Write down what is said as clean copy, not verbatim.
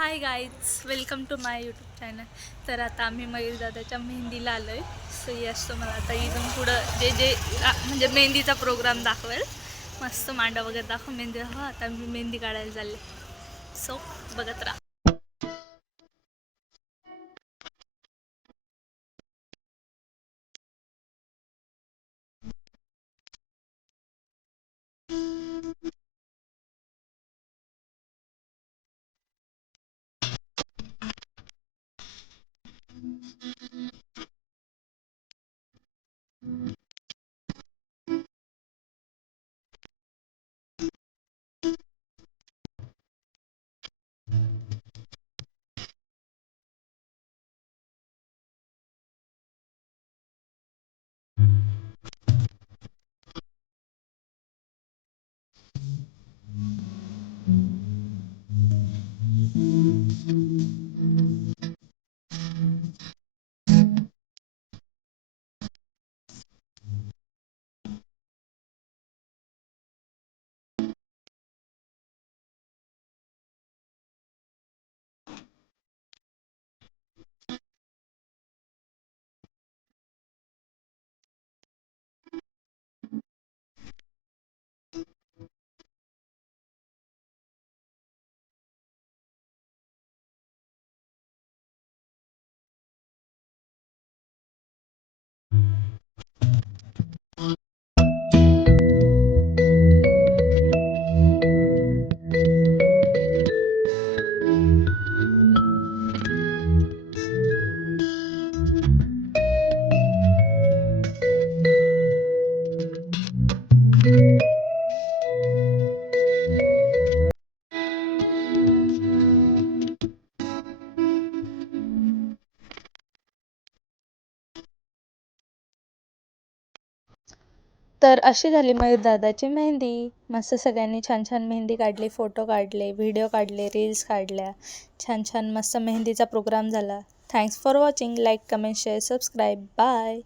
High guys, welcome to my YouTube channel. तर आता आम्ही मयूर दादाच्या मेहंदीला आलो आहे. सो यस, तुम्हाला आता इथून पुढं जे जे म्हणजे मेहंदीचा प्रोग्राम दाखवेल. मस्त मांडा वगैरे दाखव, मेहंदी दाखव. आता मी मेहंदी काढायला चालले. सो बघत राहा. तर अशी झाली मयूर दादाची मेहंदी. मस्त सगळ्यांनी छान छान मेहंदी काढली, फोटो काढले, व्हिडिओ काढले, रील्स काढल्या. छान छान मस्त मेहंदीचा प्रोग्राम झाला. Thanks for watching. Like, comment, share, subscribe. Bye.